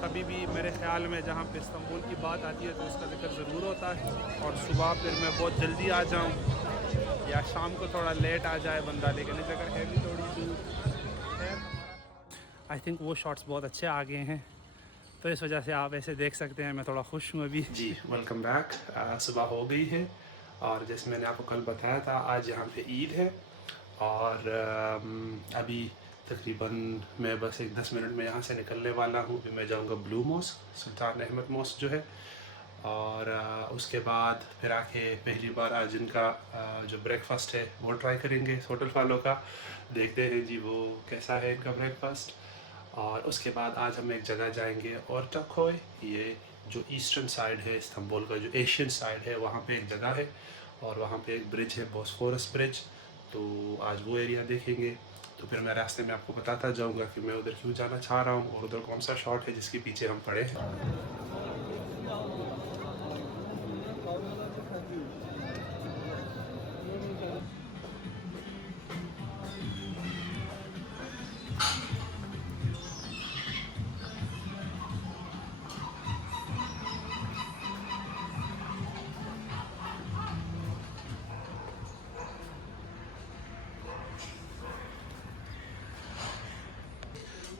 कभी भी मेरे ख़्याल में जहाँ पे इस्तांबुल की बात आती है तो उसका जिक्र ज़रूर होता है। और सुबह फिर मैं बहुत जल्दी आ जाऊँ या शाम को थोड़ा लेट आ जाए बंदा, लेकिन इस जगह है भी थोड़ी दूर है। आई थिंक वो शॉट्स बहुत अच्छे आ गए हैं, तो इस वजह से आप ऐसे देख सकते हैं। मैं थोड़ा खुश हूँ अभी। जी वेलकम बैक। सुबह हो गई है और जैसे मैंने आपको कल बताया था आज यहाँ पे ईद है और अभी तकरीबन मैं बस 10 मिनट में यहाँ से निकलने वाला हूँ। फिर मैं जाऊँगा ब्लू मॉस्क, सुल्तान अहमद मॉस्क जो है, और उसके बाद फिर आके पहली बार आज इनका जो ब्रेकफास्ट है वो ट्राई करेंगे होटल वालों का। देखते हैं जी वो कैसा है इनका ब्रेकफास्ट। और उसके बाद आज हम एक जगह जाएंगे ओर्टाकोय, ये जो ईस्टर्न साइड है इस्तांबुल का, जो एशियन साइड है, वहाँ पे एक जगह है और वहाँ पे एक ब्रिज है, बॉस्फोरस ब्रिज। तो आज वो एरिया देखेंगे। तो फिर मैं रास्ते में आपको बताता जाऊँगा कि मैं उधर क्यों जाना चाह रहा हूँ और उधर कौन सा शॉट है जिसके पीछे हम पड़े हैं।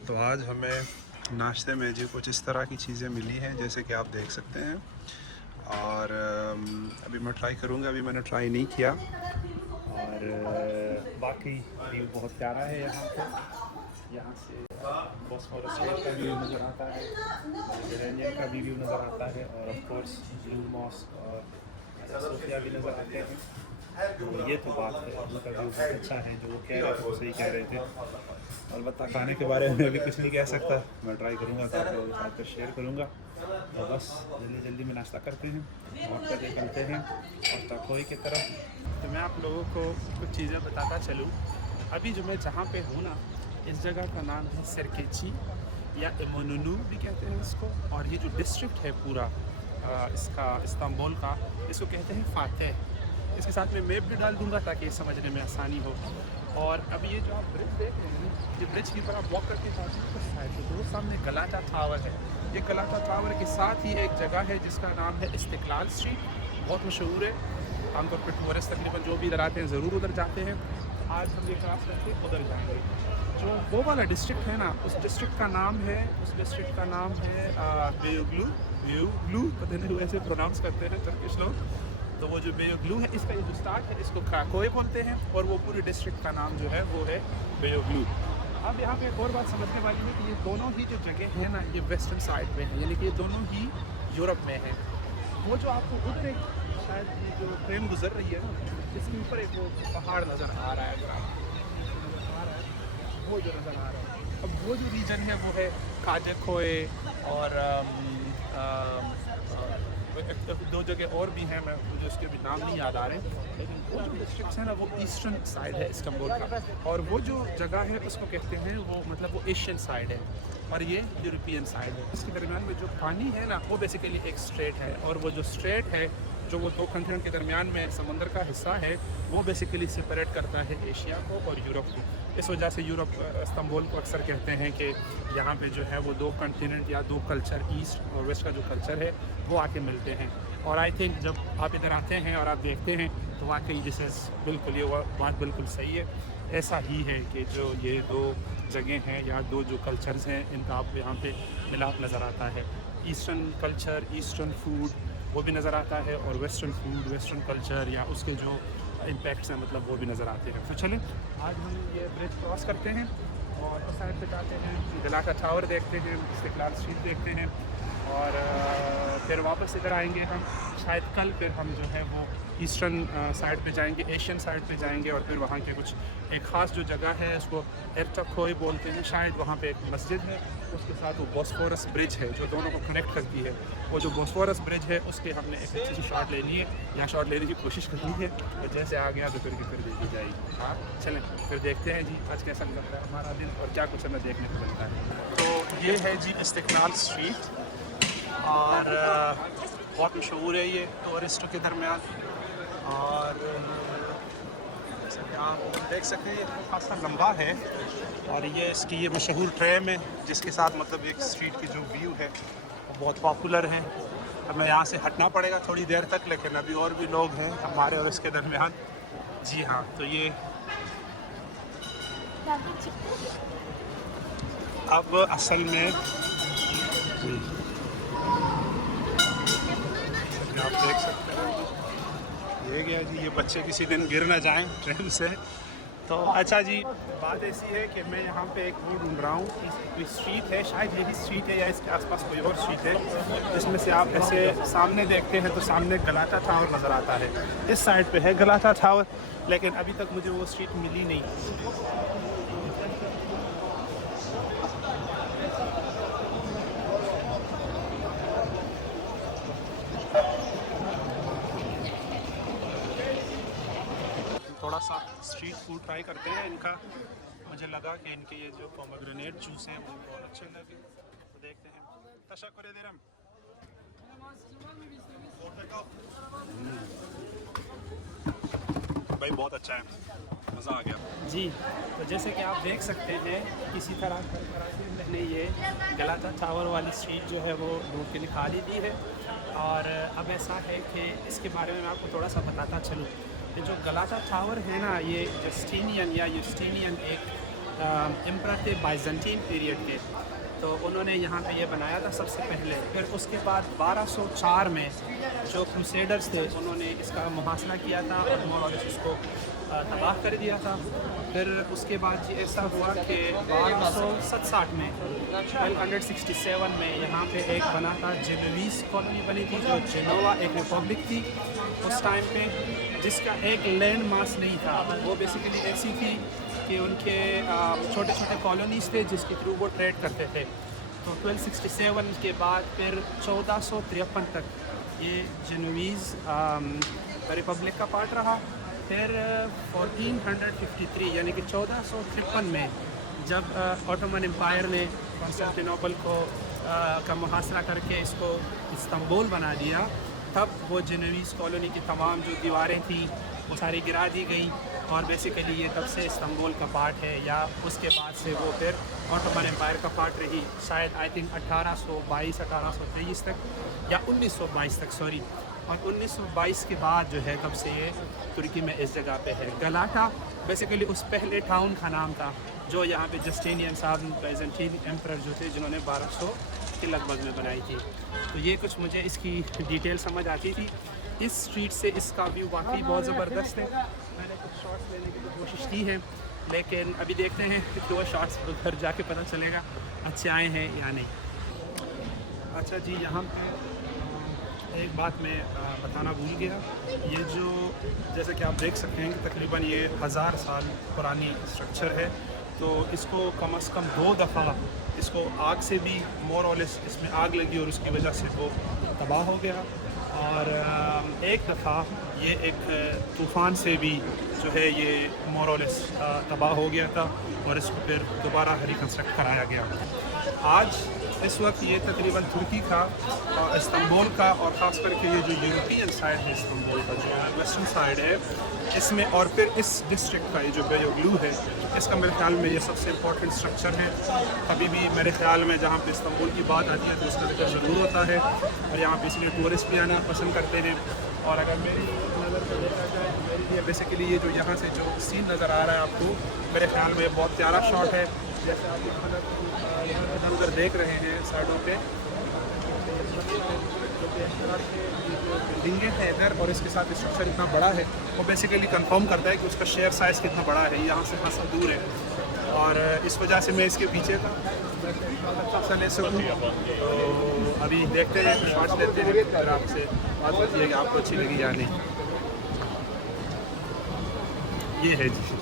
तो आज हमें नाश्ते में जी कुछ इस तरह की चीज़ें मिली हैं जैसे कि आप देख सकते हैं। और अभी मैं ट्राई करूँगा, अभी मैंने ट्राई नहीं किया। और बाकी व्यू बहुत प्यारा है यहाँ पे। यहाँ से बॉस्फोरस का व्यू नज़र आता है, मेडिटेरेनियन का भी व्यू नज़र आता है और ऑफ कोर्स ब्लू मॉस्क और सोफिया भी नज़र आते हैं। तो ये तो बात है, उनका व्यू बहुत अच्छा है। जो वो कह रहे थे वो सही कह रहे थे। अलबत्ता खाने के बारे में अभी कुछ नहीं कह सकता, मैं ट्राई करूँगा तो आप लोगों के साथ शेयर करूँगा। तो बस जल्दी जल्दी में नाश्ता करते हैं और फिर निकलते हैं ओर्टाकोय की तरफ। तो मैं आप लोगों को कुछ चीज़ें बताता चलूँ। अभी जो मैं जहाँ पे हूँ ना, इस जगह का नाम है सिरकेची या इमोनुनु भी कहते हैं इसको। और ये जो डिस्ट्रिक्ट है पूरा इसका इस्तांबुल का, इसको कहते हैं फातेह। इसके साथ में मैप भी डाल दूँगा ताकि समझने में आसानी हो। और अभी ये जो आप ब्रिज देख रहे हैं, ये ब्रिज की तरफ वॉक करके जाते हैं तो साइड में तो सामने गलाटा टावर है। ये गलाटा टावर के साथ ही एक जगह है जिसका नाम है इस्तिकलाल स्ट्रीट, बहुत मशहूर है। आमतौर पर टूरिस्ट तकरीबन जो भी इधर आते हैं ज़रूर उधर जाते हैं। आज हम ये क्रॉस करके उधर जाएंगे। जो वो वाला डिस्ट्रिक्ट है ना, उस डिस्ट्रिक्ट का नाम है बेयोग्लू, पता नहीं ऐसे प्रोनाउंस करते हैं टर्किश लोग। तो वो जो बेयोग्लू है, इसका ये जो स्टार्ट है इसको क्राकोय बोलते हैं और वो पूरी डिस्ट्रिक्ट का नाम जो है वो है बेयोग्लू। अब यहाँ पे एक और बात समझने वाली है कि ये दोनों ही जो जगह है ना, ये वेस्टर्न साइड में है, यानी कि ये दोनों ही यूरोप में है। वो जो आपको उधर एक शायद ये जो ट्रेन गुजर रही है ना, इसके ऊपर एक वो पहाड़ नज़र आ रहा है, अगर आपको आ रहा है वो जो नज़र आ रहा है। अब वो जो रीजन है वो है काजकोय और दो जगह और भी हैं, मैं मुझे उसके भी नाम नहीं याद आ रहे, लेकिन वो जो डिस्ट्रिक्ट्स हैं ना वो ईस्टर्न साइड है इस्तांबुल का। और वो जो जगह है उसको कहते हैं वो मतलब वो एशियन साइड है और ये यूरोपियन साइड है। इसके दरमियान में जो पानी है ना वो बेसिकली एक स्ट्रेट है, और वो जो स्ट्रेट है जो वो दो कंट्रियों के दरमियान में समंदर का हिस्सा है, वो बेसिकली सेपरेट करता है एशिया को और यूरोप को। इस वजह से यूरोप इस्तांबुल को अक्सर कहते हैं कि यहाँ पे जो है वो दो कंटिनेंट या दो कल्चर, ईस्ट और वेस्ट का जो कल्चर है वो आके मिलते हैं। और आई थिंक जब आप इधर आते हैं और आप देखते हैं तो वाकई दिस इज़ बिल्कुल, ये बात बिल्कुल सही है। ऐसा ही है कि जो ये दो जगह हैं या दो जो कल्चर्स हैं, इनका आपको यहाँ पे मिलाप नज़र आता है। ईस्टर्न कल्चर, ईस्टर्न फूड वो भी नज़र आता है और वेस्टर्न फूड, वेस्टर्न कल्चर या उसके जो इम्पैक्ट्स हैं मतलब वो भी नज़र आते हैं। तो चलें आज हम ये ब्रिज क्रॉस करते हैं और उस साइड पे जाते हैं, गलाटा टावर देखते हैं, इस्तिकलाल स्ट्रीट देखते हैं और फिर वापस इधर आएंगे हम शायद कल फिर हम जो है वो ईस्टर्न साइड पे जाएंगे, एशियन साइड पे जाएंगे और फिर वहाँ के कुछ एक ख़ास जो जगह है उसको एर्टखोई बोलते हैं, शायद वहाँ पे एक मस्जिद है, उसके साथ वो बॉस्फोरस ब्रिज है जो दोनों को कनेक्ट करती है। वो जो बॉस्फोरस ब्रिज है उसके हमने एक अच्छी सी शॉट लेनी है या शॉट लेने की कोशिश करनी है, और जैसे आ गया तो फिर देखी जाएगी। हाँ चलें फिर देखते हैं जी आज कैसा लगता है हमारा दिन और क्या कुछ हमें देखने को मिलता है। तो ये है जी इस्तिकलाल स्ट्रीट, और बहुत मशहूर है ये टूरिस्टों के दरमियान, और जैसे कि आप देख सकते हैं ये खासा लंबा है, और ये इसकी ये मशहूर ट्रेन है जिसके साथ मतलब एक स्ट्रीट की जो व्यू है वो बहुत पॉपुलर है। हमें यहाँ से हटना पड़ेगा थोड़ी देर तक, लेकिन अभी और भी लोग हैं हमारे और इसके दरमियान। जी हाँ, तो ये अब असल में आप देख सकते हैं ये गया जी, ये बच्चे किसी दिन गिर ना जाएं ट्रेन से। तो अच्छा जी, बात ऐसी है कि मैं यहाँ पे एक व्यू ढूंढ रहा हूँ, कोई स्ट्रीट है, शायद यही स्ट्रीट है या इसके आसपास कोई और स्ट्रीट है जिसमें से आप ऐसे सामने देखते हैं तो सामने गलाटा टावर नज़र आता है। इस साइड पे है गलाटा टावर, लेकिन अभी तक मुझे वो स्ट्रीट मिली नहीं। थोड़ा सा स्ट्रीट फूड ट्राई करते हैं इनका। मुझे लगा कि इनके ये जो पोमेग्रेनेट जूस हैं वो बहुत अच्छे लगे, तो देखते हैं। तशक्कुर दिरम भाई, बहुत अच्छा है, मज़ा आ गया जी। तो जैसे कि आप देख सकते हैं किसी तरह मैंने ये गलाटा टावर वाली स्ट्रीट जो है वो ढूंढ के निकाल ही दी है, और अब ऐसा है कि इसके बारे में मैं आपको थोड़ा सा बताता चलूँ। ये जो गलाटा टावर है ना, ये जस्टिनियन या यूस्टिनियन एक एम्परर थे बाइजेंटीन पीरियड के, तो उन्होंने यहाँ पे ये बनाया था सबसे पहले। फिर उसके बाद 1204 में जो क्रूसेडर्स थे उन्होंने इसका मुहासना किया था और मोरलेस उसको तबाह कर दिया था। फिर उसके बाद ये ऐसा हुआ कि 1267 में 1267 में यहाँ पे एक बना था जेनोवीज कॉलोनी बनी थी, जो जेनोवा एक रिपब्लिक थी उस टाइम पे, जिसका एक लैंड मास नहीं था। वो बेसिकली ऐसी थी कि उनके छोटे छोटे कॉलोनीज़ थे जिसके थ्रू वो ट्रेड करते थे। तो 1267 के बाद फिर 1453 तक ये जेनोवीज़ रिपब्लिक का पार्ट रहा। फिर 1453 यानी कि 1453 में जब ऑटोमन एम्पायर ने कॉन्स्टेंटिनोपल को का मुहासरा करके इसको इस्तांबुल बना दिया, तब वो जेनोवीज़ कॉलोनी की तमाम जो दीवारें थी वो सारी गिरा दी गई, और बेसिकली ये तब से इस्तांबुल का पार्ट है, या उसके बाद से वो फिर ऑटोमन एम्पायर का पार्ट रही, शायद आई थिंक 1822 1823 तक या 1922 तक, सॉरी। और 1922 के बाद जो है तब से ये तुर्की में इस जगह पे है। गलाटा बेसिकली उस पहले टाउन का नाम था जो यहाँ पे जस्टिनियन साहब बाइजेंटीन एम्परर जो थे जिन्होंने 1200 के लगभग में बनाई थी। तो ये कुछ मुझे इसकी डिटेल समझ आती थी। इस स्ट्रीट से इसका व्यू वाकई बहुत ज़बरदस्त है। मैंने कुछ शॉट्स लेने की कोशिश की है, लेकिन अभी देखते हैं कि 2 शॉट्स घर जाके पता चलेगा अच्छे आए हैं या नहीं। अच्छा जी, यहाँ पे एक बात मैं बताना भूल गया। ये जो जैसे कि आप देख सकते हैं कि तकरीबन ये 1000 साल पुरानी स्ट्रक्चर है, तो इसको कम से कम 2 दफ़ा इसको आग से भी मोर और लेस इसमें आग लगी और उसकी वजह से वो तबाह हो गया, और एक दफ़ा ये एक तूफ़ान से भी जो है ये मोर और लेस तबाह हो गया था, और इसको फिर दोबारा रिकन्स्ट्रक्ट कराया गया। आज इस वक्त ये तकरीबन तुर्की का और इस्तांबुल का, और ख़ास करके ये जो यूरोपियन साइड है इस्तांबुल का, जो वेस्टर्न साइड है इसमें, और फिर इस डिस्ट्रिक्ट का ये जो बेयोगलू है, इसका मेरे ख्याल में ये सबसे इम्पोर्टेंट स्ट्रक्चर है। अभी भी मेरे ख्याल में जहाँ पे इस्तांबुल की बात आती है तो उसका जिक्र ज़रूर होता है, और यहाँ पे इसलिए टूरिस्ट भी आना पसंद करते हैं। और अगर मेरी नज़र से देखा जाए, मेरे लिए बेसिकली ये जो यहाँ से जो सीन नज़र आ रहा है आपको, मेरे ख्याल में बहुत प्यारा शॉट है। जैसे आप इधर उधर देख रहे हैं साइडों पे बिल्डिंगें हैं इधर, और इसके साथ स्ट्रक्चर इतना बड़ा है, वो बेसिकली कंफर्म करता है कि उसका शेयर साइज़ कितना बड़ा है, यहाँ से खासा दूर है, और इस वजह से मैं इसके पीछे था अच्छा ले सकूँ। तो अभी देखते हैं, शॉट्स लेते हैं फिर आपसे बात होती है कि आपको अच्छी लगी या नहीं। ये है जी।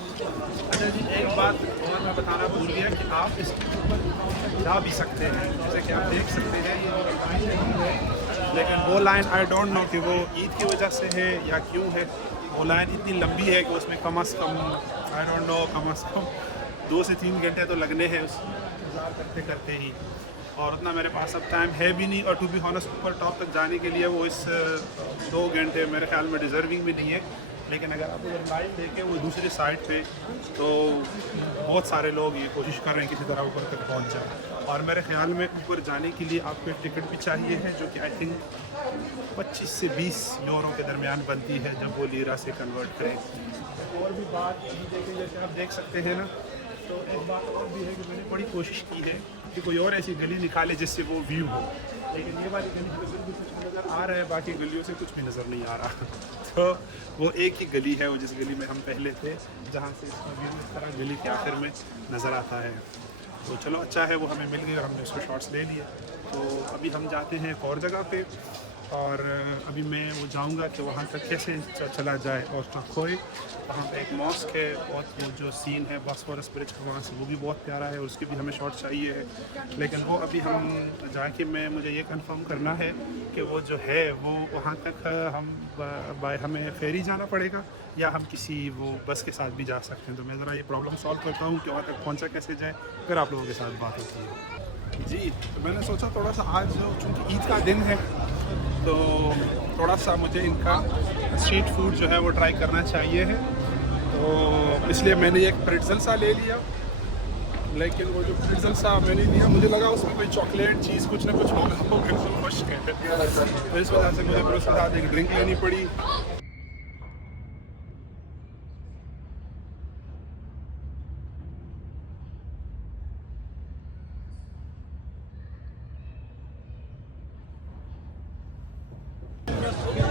अच्छा जी, एक बात और मैं बताना भूल गया कि आप इसके ऊपर जा भी सकते हैं, जैसे कि आप देख सकते हैं ये लाइन नहीं है, लेकिन वो लाइन आई डोंट नो कि वो ईद की वजह से है या क्यों है। वो लाइन इतनी लंबी है कि उसमें कम अज़ कम आई डोंट नो कम अज़ कम 2 से 3 घंटे तो लगने हैं उस इंतज़ार करते करते ही, और उतना मेरे पास अब टाइम है भी नहीं। और टू बी हॉनेस्ट ऊपर टॉप तक जाने के लिए वो इस 2 घंटे मेरे ख्याल में डिज़र्विंग भी नहीं है। लेकिन अगर आप उधर लाइन देखें वो दूसरी साइड पे, तो बहुत सारे लोग ये कोशिश कर रहे हैं किसी तरह ऊपर तक पहुंच जाए। और मेरे ख्याल में ऊपर जाने के लिए आपको एक टिकट भी चाहिए है, जो कि आई थिंक 25 से 20 यूरो के दरमियान बनती है जब वो लीरा से कन्वर्ट करें। और भी बात ये देखें, जैसे आप देख सकते हैं ना, तो एक बात और भी है कि मैंने बड़ी कोशिश की है कि कोई और ऐसी गली निकाले जिससे वो व्यू हो, लेकिन ये वाली गली में बिल्कुल कुछ नज़र आ रहा है, बाकी गलियों से कुछ भी नज़र नहीं आ रहा। तो वो एक ही गली है, वो जिस गली में हम पहले थे, जहाँ से इसका व्यू इस तरह गली के आखिर में नज़र आता है। तो चलो अच्छा है वो हमें मिल गई और हमने उसको शॉट्स ले लिए। तो अभी हम जाते हैं एक और जगह पे, और अभी मैं वो जाऊंगा कि वहाँ तक कैसे चला जाए। और खोए वहाँ पे एक मॉस्क है, बहुत वो जो सीन है बॉस्फोरस ब्रिज का वहाँ से, वो भी बहुत प्यारा है और उसके भी हमें शॉट चाहिए है। लेकिन वो अभी हम जाके मुझे ये कंफर्म करना है कि वो जो है वो वहाँ तक हम बाय हमें फेरी जाना पड़ेगा या हम किसी वो बस के साथ भी जा सकते हैं। तो मैं ज़रा ये प्रॉब्लम सॉल्व करता हूँ कि वहाँ तक पहुँचा कैसे जाए, फिर आप लोगों के साथ बात होती है। जी, तो मैंने सोचा थोड़ा सा आज चूँकि ईद का दिन है, तो थोड़ा सा मुझे इनका स्ट्रीट फूड जो है वो ट्राई करना चाहिए है, तो इसलिए मैंने एक प्रेट्ज़ल सा ले लिया। लेकिन वो जो प्रेट्ज़ल सा मैंने लिया, मुझे लगा उसमें कोई चॉकलेट चीज़ कुछ ना कुछ होगा, वो बिल्कुल खुश है, तो इस वजह से मुझे फिर उसके साथ एक ड्रिंक लेनी पड़ी।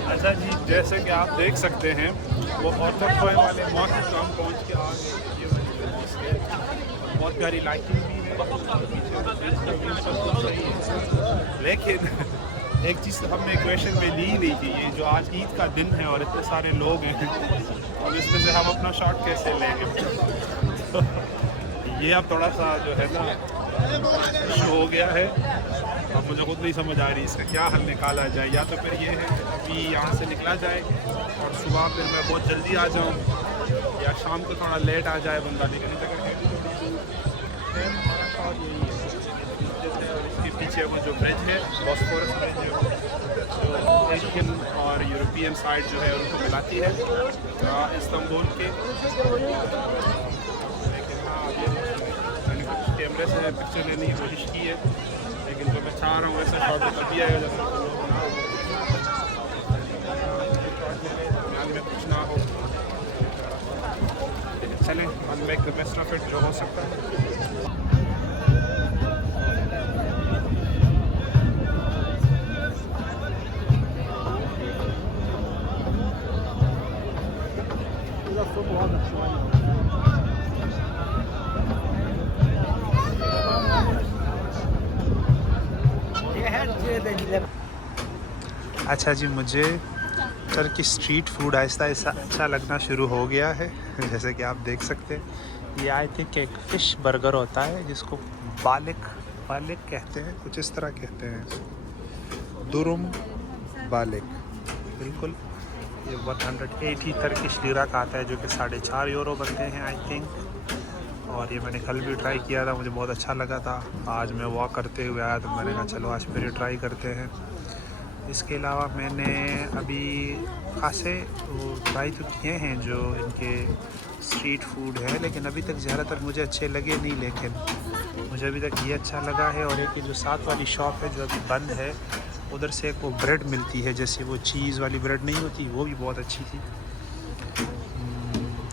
अच्छा जी, जैसे कि आप देख सकते हैं वो ऑर्थर खोए वाले मॉस्क को हम पहुँच के आ गए। ये वाली मॉस्क है, बहुत प्यारी लाइटिंग भी है, सब कुछ सही है। लेकिन एक चीज़ तो हमने इक्वेशन में ली नहीं थी, ये जो आज ईद का दिन है और इतने सारे लोग हैं, और इसमें से हम अपना शॉट कैसे लेंगे। तो ये अब थोड़ा सा जो है ना शो हो गया है, अब मुझे खुद नहीं समझ आ रही इसका क्या हल निकाला जाए। या तो फिर ये है कि अभी यहाँ से निकला जाए और सुबह फिर मैं बहुत जल्दी आ जाऊँ, या शाम को थोड़ा लेट आ जाए बंदा। लेकिन अगर है और यही है, और इसके पीछे वो जो ब्रिज है बॉस्फोरस ब्रिज है, जो एशियन और यूरोपियन साइड जो है उनको मिलाती है इस्तांबुल के। लेकिन हाँ, मैंने कुछ कैमरे से पिक्चर लेने की कोशिश की है, लेकिन जो मैं चाह रहा हूँ वैसा शॉट तो तभी आएगा जब लोग ना हो, ध्यान में कुछ ना हो। चलें, I'll make the best of it जो हो सकता है। अच्छा जी, मुझे Turkish street food Aahista Aahista अच्छा लगना शुरू हो गया है। जैसे कि आप देख सकते हैं, ये आई थिंक एक फ़िश बर्गर होता है जिसको बालिक कहते हैं, कुछ इस तरह कहते हैं, दुरुम बालिक। बिल्कुल, ये 180 टर्किश लीरा का आता है, जो कि 4.5 यूरो बनते हैं आई थिंक। और ये मैंने कल भी ट्राई किया था, मुझे बहुत अच्छा लगा था। आज मैं वॉक करते हुए आया तो मैंने कहा चलो आज फिर ट्राई करते हैं। इसके अलावा मैंने अभी खासे ट्राई तो किए हैं जो इनके स्ट्रीट फूड है, लेकिन अभी तक ज़्यादातर मुझे अच्छे लगे नहीं। लेकिन मुझे अभी तक ये अच्छा लगा है। और एक जो साथ वाली शॉप है जो अभी बंद है, उधर से एक वो ब्रेड मिलती है, जैसे वो चीज़ वाली ब्रेड नहीं होती, वो भी बहुत अच्छी थी।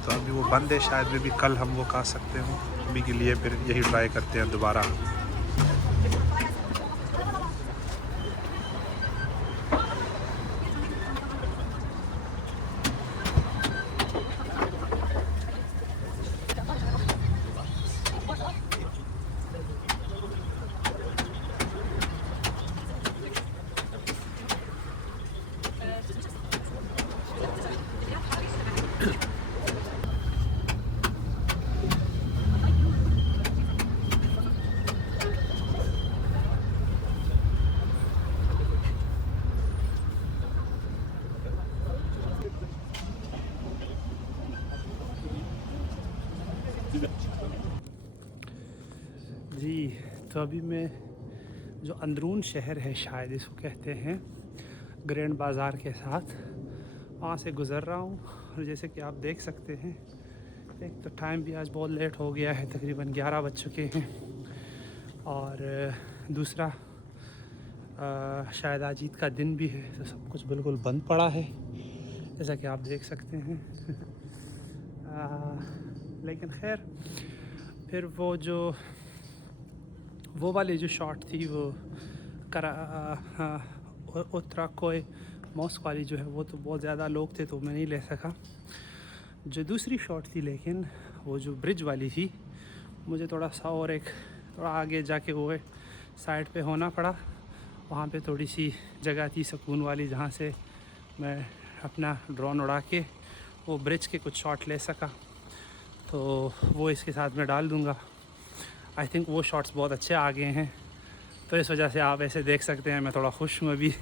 तो अभी वो बंद है, शायद में भी कल हम वो खा सकते हो। अभी के लिए फिर यही ट्राई करते हैं दोबारा। जी, तो अभी मैं जो अंदरून शहर है शायद इसको कहते हैं, ग्रैंड बाज़ार के साथ वहाँ से गुज़र रहा हूँ। और जैसे कि आप देख सकते हैं, एक तो टाइम भी आज बहुत लेट हो गया है, तकरीबन 11 बज चुके हैं। और दूसरा शायद आज ईद का दिन भी है, तो सब कुछ बिल्कुल बंद पड़ा है जैसा कि आप देख सकते हैं। लेकिन खैर, फिर वो वाली जो शॉट थी वो उत्तरा कोई मॉस्क वाली जो है, वो तो बहुत ज़्यादा लोग थे तो मैं नहीं ले सका। जो दूसरी शॉट थी लेकिन वो जो ब्रिज वाली थी, मुझे थोड़ा सा और थोड़ा आगे जाके वो साइड पे होना पड़ा। वहाँ पे थोड़ी सी जगह थी सुकून वाली, जहाँ से मैं अपना ड्रोन उड़ा के वो ब्रिज के कुछ शॉट ले सका, तो वो इसके साथ में डाल दूँगा। आई थिंक वो शॉट्स बहुत अच्छे आ गए हैं, तो इस वजह से आप ऐसे देख सकते हैं मैं थोड़ा खुश हूँ अभी।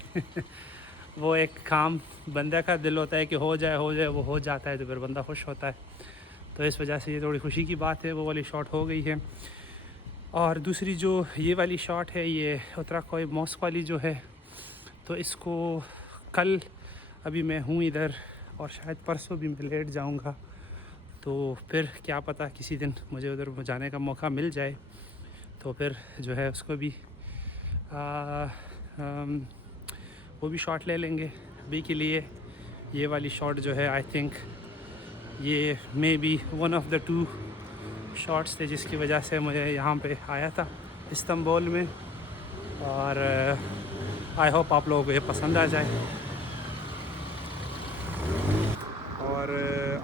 वो एक काम बंदे का दिल होता है कि हो जाए वो हो जाता है, तो फिर बंदा खुश होता है। तो इस वजह से ये थोड़ी खुशी की बात है, वो वाली शॉट हो गई है। और दूसरी जो ये वाली शॉट है, ये उत्तराखोई मॉस्क वाली जो है, तो इसको कल अभी मैं हूँ इधर और शायद परसों भी मैं लेट जाऊँगा, तो फिर क्या पता किसी दिन मुझे उधर जाने का मौका मिल जाए, तो फिर जो है उसको भी वो भी शॉट ले लेंगे। अभी के लिए ये वाली शॉट जो है, आई थिंक ये may be one of the 2 shots थे जिसकी वजह से मुझे यहाँ पे आया था इस्तांबुल में। और आई होप आप लोगों को ये पसंद आ जाए और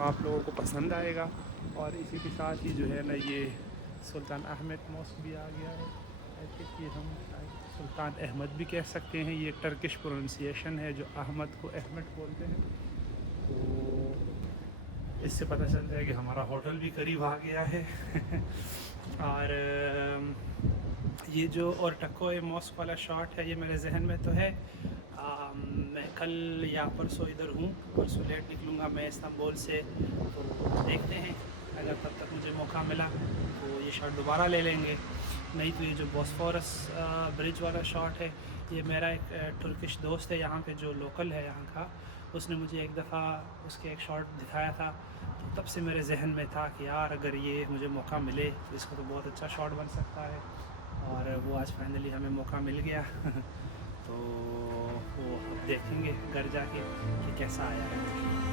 आप लोगों को पसंद आएगा। और इसी के साथ ही जो है ना, ये सुल्तान अहमद मॉस्क भी आ गया है। आई थिंक ये हम सुल्तान अहमद भी कह सकते हैं, ये टर्किश प्रोनाउंसिएशन है, जो अहमद को अहमद बोलते हैं। तो इससे पता चलता है कि हमारा होटल भी करीब आ गया है। और ये जो और टकोए मॉस्क वाला शॉट है, ये मेरे जहन में तो है। मैं कल या परसों इधर हूँ, परसों लेट निकलूँगा मैं इस्तांबुल से, तो देखते हैं अगर तब तक मुझे मौका मिला तो ये शॉट दोबारा ले लेंगे। नहीं तो ये जो बॉस्फोरस ब्रिज वाला शॉट है, ये मेरा एक तुर्किश दोस्त है यहाँ पे जो लोकल है यहाँ का, उसने मुझे एक दफ़ा उसके एक शॉट दिखाया था, तो तब से मेरे जहन में था कि यार अगर ये मुझे मौका मिले तो इसको तो बहुत अच्छा शॉट बन सकता है। और वो आज फाइनली हमें मौका मिल गया। तो वो देखेंगे घर जाके कि कैसा आया है।